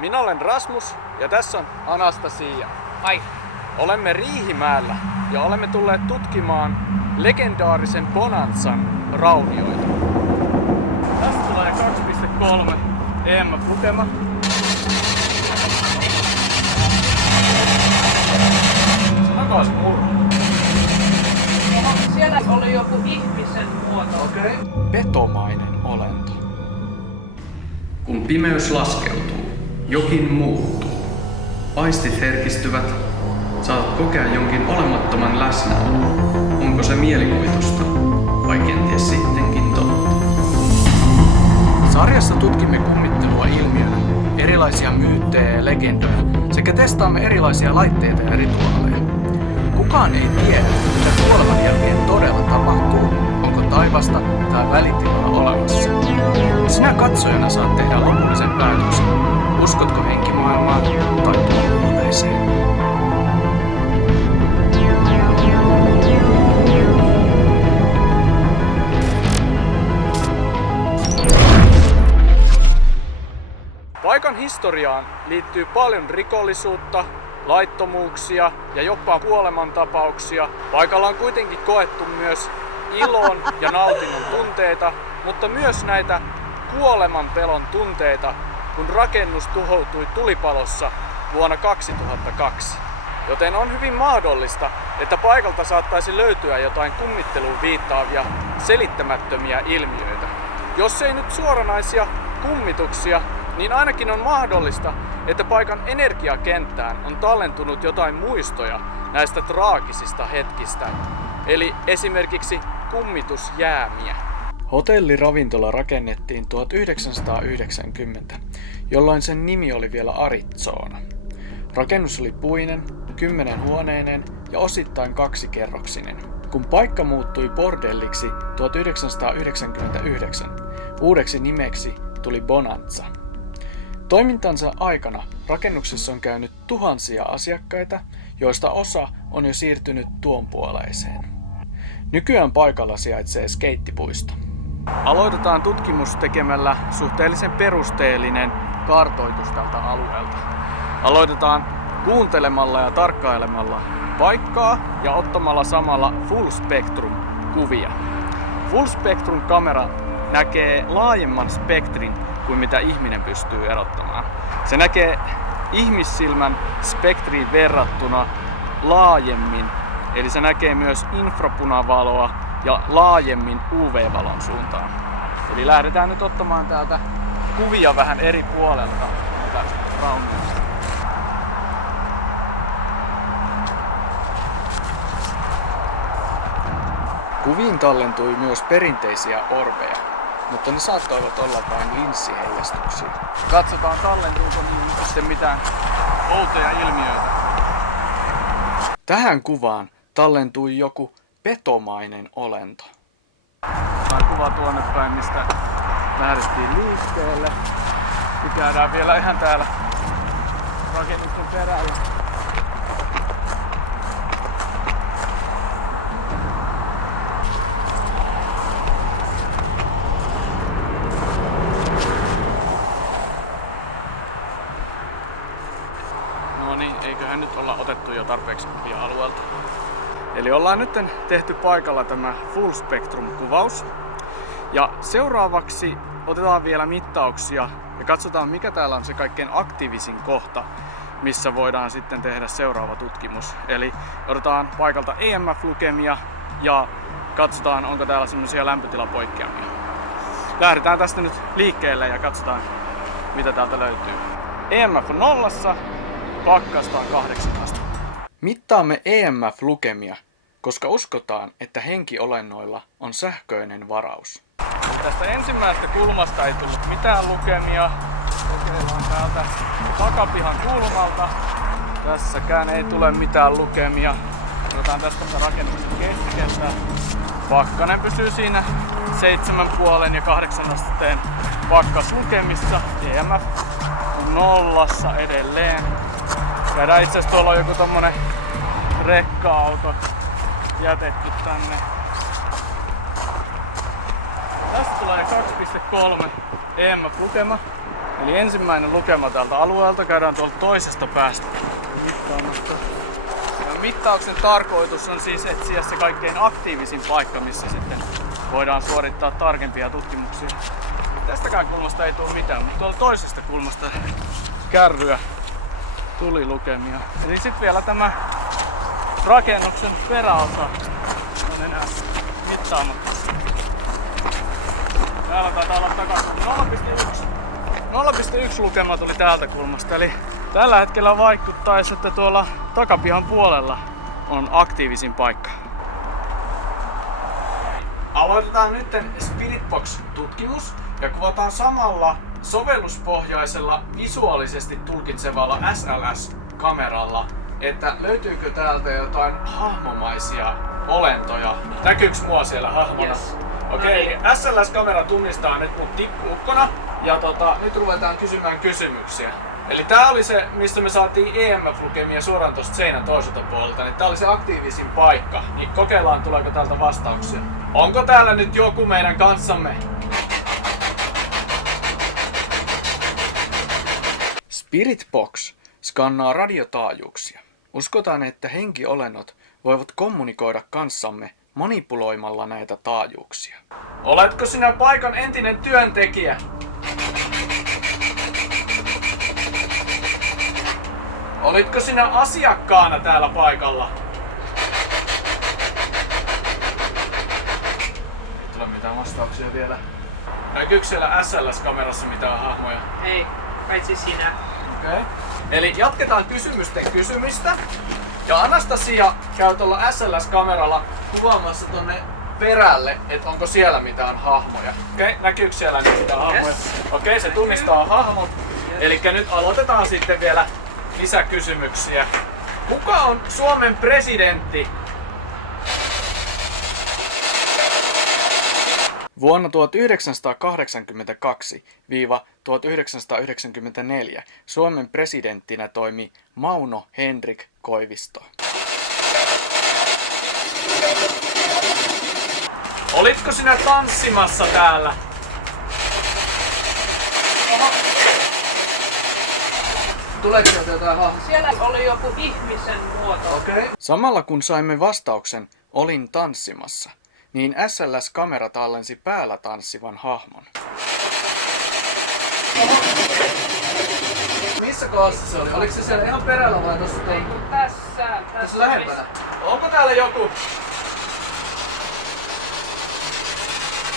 Minä olen Rasmus ja tässä on Anastasia. Ai. Olemme Riihimäellä ja olemme tulleet tutkimaan legendaarisen Bonanzan raunioita. Tästä tulee 2.3 EMF-lukema. Sanokas murru. Siellä oli joku ihmisen muoto. Okei. Petomainen olento. Kun pimeys laskeutuu, jokin muuttuu. Aistit herkistyvät, saat kokea jonkin olemattoman läsnäolon. Onko se mielikuvitusta vai kenties sittenkin totta? Sarjassa tutkimme kummittelua ilmiönä, erilaisia myyttejä ja legendoja sekä testaamme erilaisia laitteita ja rituaaleja. Kukaan ei tiedä, mitä kuoleman jälkeen todella tapahtuu, onko taivasta tai välitilaa olemassa. Sinä katsojana saat tehdä lopullisen päätöksen. Uskotko henkimaailmaan tai tuolla-yleiseen? Paikan historiaan liittyy paljon rikollisuutta, laittomuuksia ja jopa kuolemantapauksia. Paikalla on kuitenkin koettu myös ilon ja nautinnon tunteita, mutta myös näitä kuoleman pelon tunteita, kun rakennus tuhoutui tulipalossa vuonna 2002. Joten on hyvin mahdollista, että paikalta saattaisi löytyä jotain kummitteluun viittaavia selittämättömiä ilmiöitä. Jos ei nyt suoranaisia kummituksia, niin ainakin on mahdollista, että paikan energiakenttään on tallentunut jotain muistoja näistä traagisista hetkistä, eli esimerkiksi kummitusjäämiä. Hotelliravintola rakennettiin 1990, jolloin sen nimi oli vielä Arizona. Rakennus oli puinen, 10-huoneinen ja osittain 2-kerroksinen. Kun paikka muuttui bordelliksi 1999, uudeksi nimeksi tuli Bonanza. Toimintansa aikana rakennuksessa on käynyt tuhansia asiakkaita, joista osa on jo siirtynyt tuonpuoleiseen. Nykyään paikalla sijaitsee skeittipuisto. Aloitetaan tutkimus tekemällä suhteellisen perusteellinen kartoitus tältä alueelta. Aloitetaan kuuntelemalla ja tarkkailemalla paikkaa ja ottamalla samalla full spectrum kuvia. Full spectrum kamera näkee laajemman spektrin kuin mitä ihminen pystyy erottamaan. Se näkee ihmissilmän spektriin verrattuna laajemmin, eli se näkee myös infrapunavaloa ja laajemmin UV-valon suuntaan. Eli lähdetään nyt ottamaan täältä kuvia vähän eri puolelta näitä raunioista. Kuviin tallentui myös perinteisiä orbeja, mutta ne saattoivat olla vain linssiheijastuksia. Katsotaan tallentuuko niin sitten mitään outoja ilmiöitä. Tähän kuvaan tallentui joku petomainen olento. Tämä kuva tuonne päin, mistä lähdettiin liikkeelle. Ja käydään vielä ihan täällä rakennuksen perällä. Eiköhän nyt olla otettu jo tarpeeksi kuvia alueelta. Eli ollaan nyt tehty paikalla tämä full spectrum kuvaus. Ja seuraavaksi otetaan vielä mittauksia ja katsotaan mikä täällä on se kaikkein aktiivisin kohta, missä voidaan sitten tehdä seuraava tutkimus. Eli otetaan paikalta EMF-lukemia ja katsotaan onko täällä semmoisia lämpötilapoikkeamia. Lähdetään tästä nyt liikkeelle ja katsotaan mitä täältä löytyy. EMF on 0. Pakkasta on 8 astetta. Mittaamme EMF-lukemia, koska uskotaan, että henkiolennoilla on sähköinen varaus. Tästä ensimmäisestä kulmasta ei tullut mitään lukemia. Kokeillaan täältä takapihan kulmalta. Tässäkään ei tule mitään lukemia. Otetaan tästä rakennuksen keskeltä. Pakkanen pysyy siinä 7,5 ja 8 asteen pakkaslukemissa. EMF on 0 edelleen. Käydään itse asiassa tuolla on joku tommonen rekka-auto jätetty tänne. Tästä tulee 2.3 EMF-lukema. Eli ensimmäinen lukema täältä alueelta, käydään tuolta toisesta päästä mittaamassa. Ja mittauksen tarkoitus on siis etsiä se kaikkein aktiivisin paikka, missä sitten voidaan suorittaa tarkempia tutkimuksia. Tästäkään kulmasta ei tule mitään, mutta tuolla toisesta kulmasta kärryä tuli lukemia. Eli sitten vielä tämä rakennuksen peräosa on enää mittaamatta. Täällä taitaa olla takana 0,1 lukema tuli täältä kulmasta. Eli tällä hetkellä vaikuttaisi, että tuolla takapihan puolella on aktiivisin paikka. Aloitetaan nyt Spiritbox-tutkimus ja kuvataan samalla sovelluspohjaisella visuaalisesti tulkitsevalla SLS-kameralla, että löytyykö täältä jotain hahmomaisia olentoja. Näkyykö mua siellä hahmona? Yes. Okei, SLS-kamera tunnistaa nyt mun tikkuukkona ja nyt ruvetaan kysymään kysymyksiä. Eli tää oli se, mistä me saatiin EMF-lukemia suoraan tosta seinän toiselta puolelta, niin tää oli se aktiivisin paikka. Niin kokeillaan, tuleeko täältä vastauksia. Onko täällä nyt joku meidän kanssamme? Spiritbox skannaa radiotaajuuksia. Uskotaan, että henkiolennot voivat kommunikoida kanssamme manipuloimalla näitä taajuuksia. Oletko sinä paikan entinen työntekijä? Olitko sinä asiakkaana täällä paikalla? Ei tule mitään vastauksia vielä. Näkyykö siellä SLS-kamerassa mitään hahmoja? Ei, paitsi sinä. Okei. Eli jatketaan kysymysten kysymistä. Ja Anastasia käy tuolla SLS-kameralla kuvaamassa tonne perälle, että onko siellä mitään hahmoja. Okei, näkyykö siellä nyt mitään hahmoja? Yes. Okei, se tunnistaa hahmot. Eli nyt aloitetaan sitten vielä lisäkysymyksiä. Kuka on Suomen presidentti? Vuonna 1982–1994 Suomen presidenttinä toimi Mauno Henrik Koivisto. Olitko sinä tanssimassa täällä? Tuleeko sieltä jotain hahmoja? Siellä oli joku ihmisen muoto. Okei. Samalla kun saimme vastauksen, olin tanssimassa, niin SLS-kamera tallensi päällä tanssivan hahmon. Missä kohdassa se oli? Oliko se siellä ihan perällä vai tossa Ei kun tässä lähempänä? Onko täällä joku?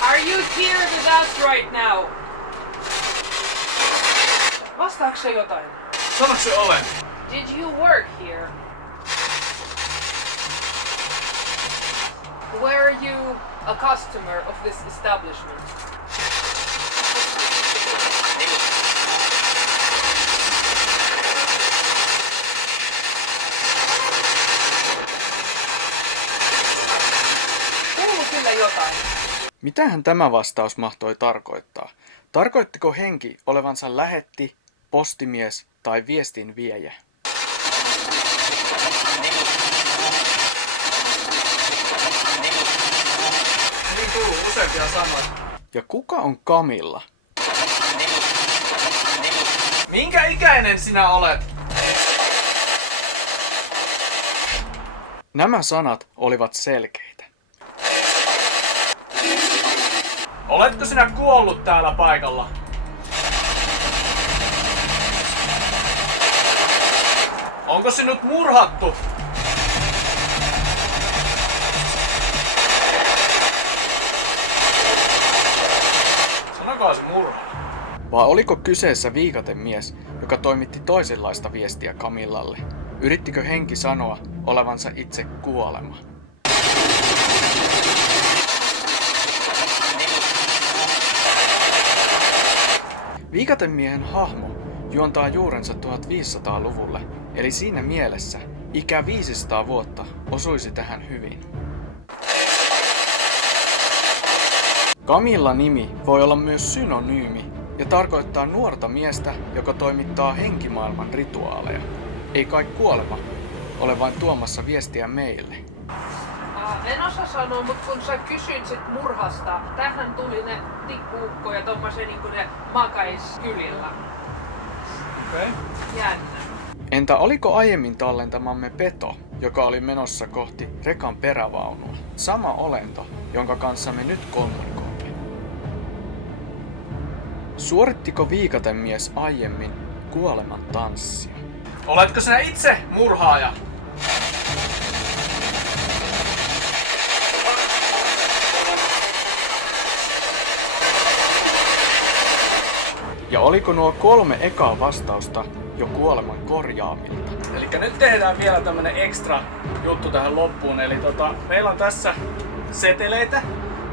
Are you here with us right now? Vastaako se jotain? Sanoiko se olen? Did you work here? Were you a customer of this establishment? Kuuluu sille jotain? Mitähän tämä vastaus mahtoi tarkoittaa? Tarkoittiko henki olevansa lähetti, postimies tai viestinviejä? Niin kuuluu useampia sanoja. Ja kuka on Camilla? Minkä ikäinen sinä olet? Nämä sanat olivat selkeitä. Oletko sinä kuollut täällä paikalla? Onko sinut murhattu? Sanokaa se murha. Vai oliko kyseessä viikatemies, joka toimitti toisenlaista viestiä Camillalle? Yrittikö henki sanoa olevansa itse kuolema? Viikatemiehen hahmo juontaa juurensa 1500-luvulle, eli siinä mielessä ikä 500 vuotta osuisi tähän hyvin. Camilla-nimi voi olla myös synonyymi ja tarkoittaa nuorta miestä, joka toimittaa henkimaailman rituaaleja. Ei kai kuolema ole vain tuomassa viestiä meille. En osaa sanoa, mutta kun sä kysyit sit murhasta, tähän tuli ne tikkuukko ja tommosen niinku ne makais kylillä. Okay. Jännä. Entä oliko aiemmin tallentamamme peto, joka oli menossa kohti rekan perävaunua, sama olento, jonka kanssa me nyt kommunikoimme? Suorittiko viikatemies aiemmin kuoleman tanssia? Oletko sinä itse murhaaja? Ja oliko nuo 3 ekaa vastausta jo kuoleman korjaamilta? Eli nyt tehdään vielä tämmönen ekstra juttu tähän loppuun. Eli meillä on tässä seteleitä,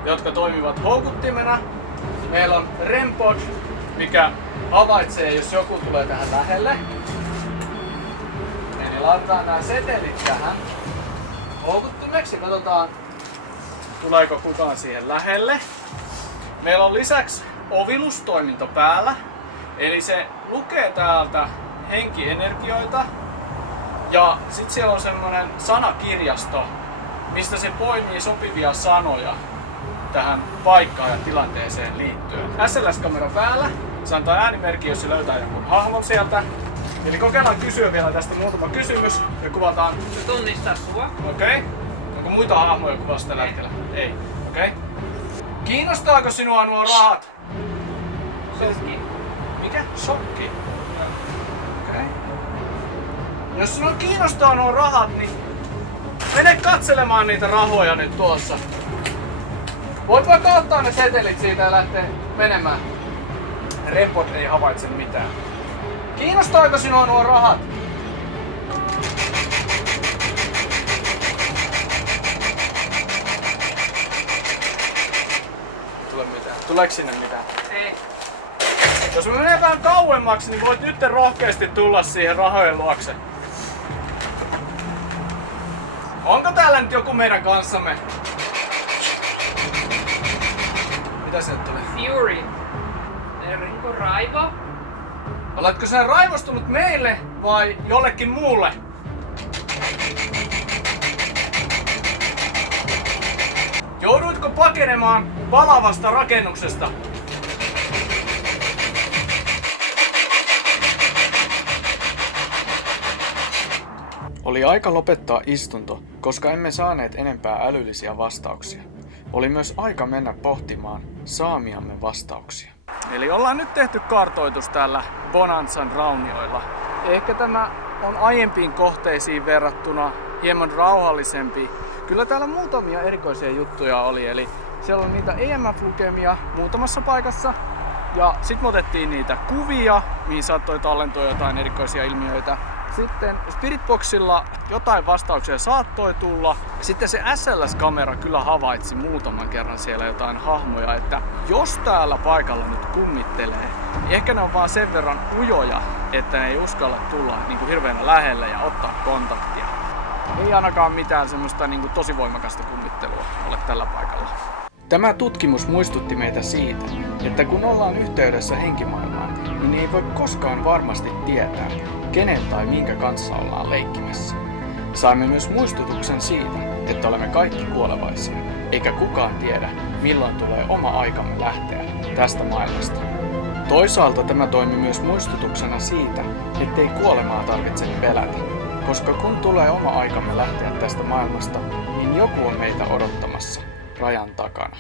jotka toimivat houkuttimena. Meillä on REM-pod, mikä havaitsee, jos joku tulee tähän lähelle. Eli laitetaan nämä setelit tähän houkuttimeksi ja katsotaan, tuleeko kukaan siihen lähelle. Meillä on lisäksi ovilustoiminto päällä. Eli se lukee täältä henkienergioita. Ja sit siellä on semmonen sanakirjasto, mistä se poimii sopivia sanoja tähän paikkaan ja tilanteeseen liittyen. SLS-kamera päällä. Se antaa äänimerkki, jos se löytää jonkun hahmon sieltä. Eli kokeillaan kysyä vielä tästä muutama kysymys ja kuvataan. Se tunnistaa sua. Okei. Onko muita hahmoja kuvassa tällä hetkellä? Ei. Okei. Kiinnostaako sinua nuo rahat? Shokki. Mikä? Shokki. Okei. Jos sinua kiinnostaa nuo rahat, niin mene katselemaan niitä rahoja nyt tuossa. Voit vaikka ottaa ne setelit siitä ja lähteä menemään. Repot ei havaitse mitään. Kiinnostaako sinua nuo rahat? Tule mitään. Tuleeko sinne mitään? Ei. Jos me menetään kauemmaksi, niin voit nyt rohkeasti tulla siihen rahojen luokse. Onko täällä nyt joku meidän kanssamme? Mitä sieltä tulee? Fury. Rinko raivo. Oletko sinä raivostunut meille vai jollekin muulle? Jouduitko pakenemaan palavasta rakennuksesta? Oli aika lopettaa istunto, koska emme saaneet enempää älyllisiä vastauksia. Oli myös aika mennä pohtimaan saamiamme vastauksia. Eli ollaan nyt tehty kartoitus täällä Bonanzan raunioilla. Ehkä tämä on aiempiin kohteisiin verrattuna hieman rauhallisempi. Kyllä täällä muutamia erikoisia juttuja oli, eli siellä on niitä EMF-lukemia muutamassa paikassa. Ja sitten me otettiin niitä kuvia, mihin saattoi tallentua jotain erikoisia ilmiöitä. Sitten Spiritboxilla jotain vastauksia saattoi tulla. Sitten se SLS-kamera kyllä havaitsi muutaman kerran siellä jotain hahmoja, että jos täällä paikalla nyt kummittelee, niin ehkä ne on vaan sen verran ujoja, että ne ei uskalla tulla niin kuin hirveänä lähelle ja ottaa kontaktia. Ei ainakaan mitään semmoista niin kuin tosi voimakasta kummittelua ole tällä paikalla. Tämä tutkimus muistutti meitä siitä, että kun ollaan yhteydessä henkimaailmaan, niin ei voi koskaan varmasti tietää, kenen tai minkä kanssa ollaan leikkimässä. Saimme myös muistutuksen siitä, että olemme kaikki kuolevaisia, eikä kukaan tiedä, milloin tulee oma aikamme lähteä tästä maailmasta. Toisaalta tämä toimi myös muistutuksena siitä, ettei kuolemaa tarvitse pelätä, koska kun tulee oma aikamme lähteä tästä maailmasta, niin joku on meitä odottamassa rajan takana.